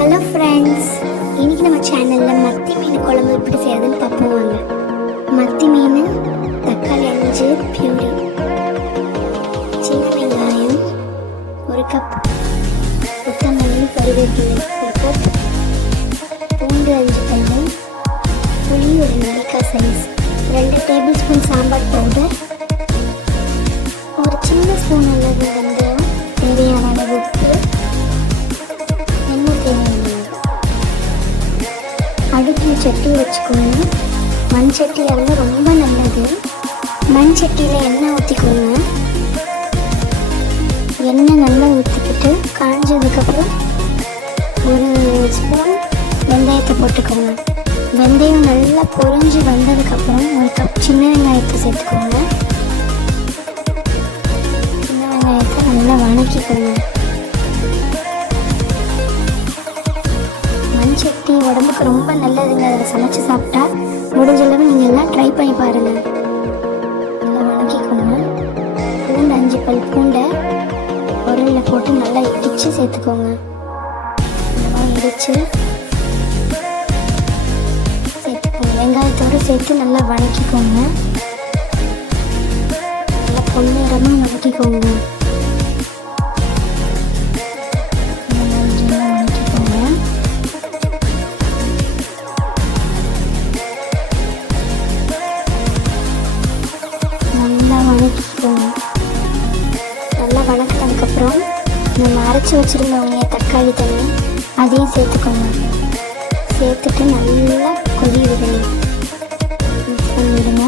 Hello friends, இன்றைக்கி நம்ம சேனலில் மத்தி மீன் குழம்பு எப்படி செய்யறதுன்னு பார்ப்போம் வாங்க. மத்தி மீன், தக்காளி 5 பியூரி, சின்ன வெங்காயம் 1 கப், கொத்தமல்லி கருவேப்பிலை 1 கப், பூண்டு 5 பல், புளி 1 நெல்லிக்காய் size, 2 table spoon sambar powder, ஒரு சின்ன ஸ்பூன் அளவு வெந்தயம், தேவையான அளவு உப்பு, எண்ணெய் தேவையான அடுப்பில் சட்டி வச்சுக்கோங்க. மண் சட்டி எல்லாம் ரொம்ப நல்லது. மண் சட்டியில் எண்ணெய் ஊற்றிக்கோங்க. எண்ணெய் நல்லா ஊற்றிக்கிட்டு காஞ்சதுக்கப்புறம் 1 ஸ்பூன் வெந்தயத்தை போட்டுக்கோங்க. வெந்தயம் நல்லா பொரிஞ்சு வந்ததுக்கப்புறம் 1 கப் சின்ன வெங்காயத்தை சேர்த்துக்கோங்க. சின்ன வெங்காயத்தை நல்லா வணக்கிக்கோங்க. மண் சட்டி உடம்புக்கு ரொம்ப நல்லதுங்க. அதில் சமைச்சு சாப்பிட்டா முடிஞ்சளவு நீங்கள் எல்லாம் ட்ரை பண்ணி பாருங்கள். நல்லா வணக்கிக்கோங்க. பூண்டு 5 பல் பூண்டை உரலில் போட்டு நல்லா இடித்து சேர்த்துக்கோங்க. நல்லா இடித்து சேர்த்துக்கோங்க. வெங்காயத்தோடு சேர்த்து நல்லா வணக்கிக்கோங்க. நல்லா பொன்னிறமாக வதக்கிக்கோங்க. நல்லா வணக்கினதுக்கப்புறம் நம்ம அரைச்சி வச்சுருந்தவங்க தக்காளி தண்ணி அதையும் சேர்த்துக்கோங்க. சேர்த்துட்டு நல்லா கொதி விடுங்க. மிக்ஸ் பண்ணி விடுங்க.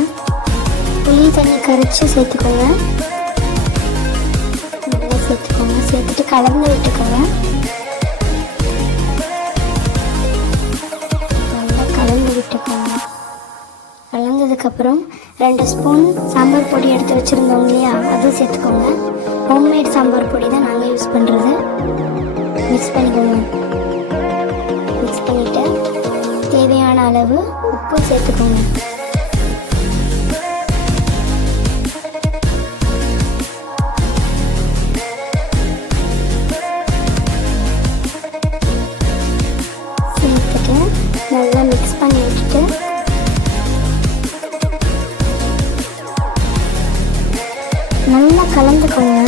புளி தண்ணி கரைச்சி சேர்த்துக்கோங்க. நல்லா சேர்த்துக்கோங்க. சேர்த்துட்டு கலந்து விட்டுக்கோங்க. நல்லா கலந்து விட்டுக்கோங்க. கலந்ததுக்கப்புறம் 2 ஸ்பூன் சாம்பார் பொடி எடுத்து வச்சுருந்தோம் இல்லையா, அதுவும் சேர்த்துக்கோங்க. ஹோம்மேட் சாம்பார் பொடி தான் நாங்கள் யூஸ் பண்ணுறது. மிக்ஸ் பண்ணிக்கோங்க. மிக்ஸ் பண்ணிவிட்டு தேவையான அளவு உப்பு சேர்த்துக்கோங்க. சேர்த்துட்டு நல்லா மிக்ஸ் பண்ணி விட்டுட்டு நல்லா கலந்துக்கோங்க.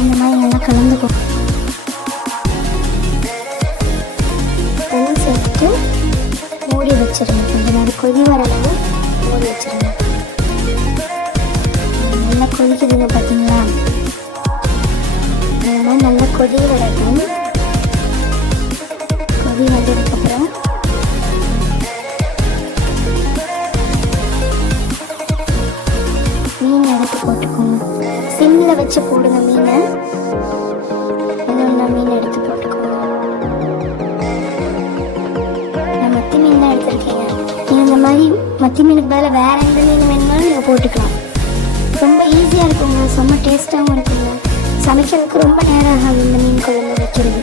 இந்த மாதிரி நல்லா கலந்துக்கோங்க. தண்ணி சேர்த்துட்டு மூடி வச்சிருங்க. கொஞ்சம் நேரம் கொதி வர அளவு மூடி வச்சிருங்க. நல்லா கொதிக்குதுங்க பார்த்தீங்களா? இந்த மாதிரி நல்லா கொதி வரட்டும். கொதி வந்ததுக்கப்புறம் மீன் எடுத்து போட்டுக்கோங்க. சிம்மில் வச்சு போடுங்க மீனை. இன்னொன்று மீன் எடுத்து போட்டுக்கோங்க. நான் மத்தி மீன் தான் எடுத்துருக்கேங்க. நீங்கள் இந்த மாதிரி மத்தி மீனுக்கு பதில் வேறு எந்த மீன் வேணுமாலும் நீங்கள் போட்டுக்கலாம். ரொம்ப ஈஸியாக இருக்குங்க. செம்ம டேஸ்ட்டாகவும் இருக்குங்க. சமைக்கிறதுக்கு ரொம்ப நேரம் ஆகாது இந்த மீன் குழம்பு வைக்கிறது.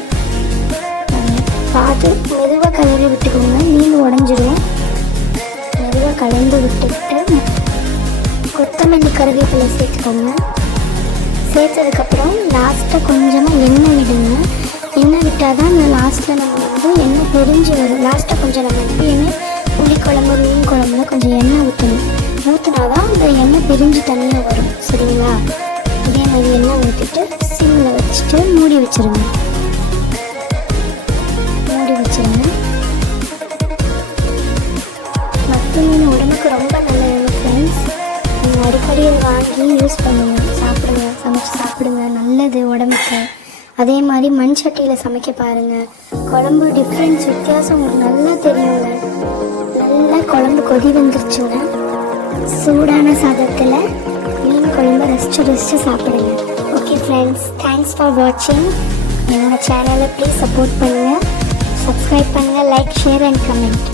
பார்த்து மெதுவாக கலரி விட்டுக்கோங்க. மீன் உடஞ்சிடும். மெதுவாக கலந்து விட்டுக்கிட்டு கொத்தமல்லி கருவேப்பிலை சேர்த்துக்கோங்க. சேர்த்ததுக்கப்புறம் லாஸ்ட்டாக கொஞ்சமாக எண்ணெய் விடுங்க. எண்ணெய் விட்டால் தான் அந்த லாஸ்ட்டில் நம்ம எண்ணெய் பொரிஞ்சு வரும். லாஸ்ட்டாக கொஞ்சம் நம்ம எப்பயுமே புளிக்குழம்பு மீன் குழம்புல கொஞ்சம் எண்ணெய் ஊற்றணும். ஊற்றினா தான் அந்த எண்ணெய் பிரிஞ்சு தனியாக வரும். சரிங்களா? இதே மாதிரி எண்ணெய் ஊற்றிட்டு சிம்மில் வச்சுட்டு மூடி வச்சுருங்க. மூடி வச்சுருங்க. மத்தி மீன் உடம்புக்கு ரொம்ப நல்லது ஃப்ரெண்ட்ஸ். நீங்கள் அடிக்கடி வாங்கி யூஸ் பண்ணுங்க. சாப்பிடுங்க. சமைச்சு சாப்பிடுங்க. நல்லது உடம்புக்கு. அதே மாதிரி மண் சட்டியில் சமைக்க பாருங்கள். குழம்பு டிஃப்ரென்ஸ் வித்தியாசம் உங்களுக்கு நல்லா தெரியுங்க. நல்லா குழம்பு கொதி வந்துருச்சுங்க. சூடான சாதத்தில் மீன் குழம்பு ரசித்து சாப்பிடுங்க. ஓகே ஃப்ரெண்ட்ஸ், தேங்க்ஸ் ஃபார் வாட்சிங். என்னோடய சேனலை ப்ளீஸ் சப்போர்ட் பண்ணுங்கள். சப்ஸ்கிரைப் பண்ணுங்கள். Like, share and comment.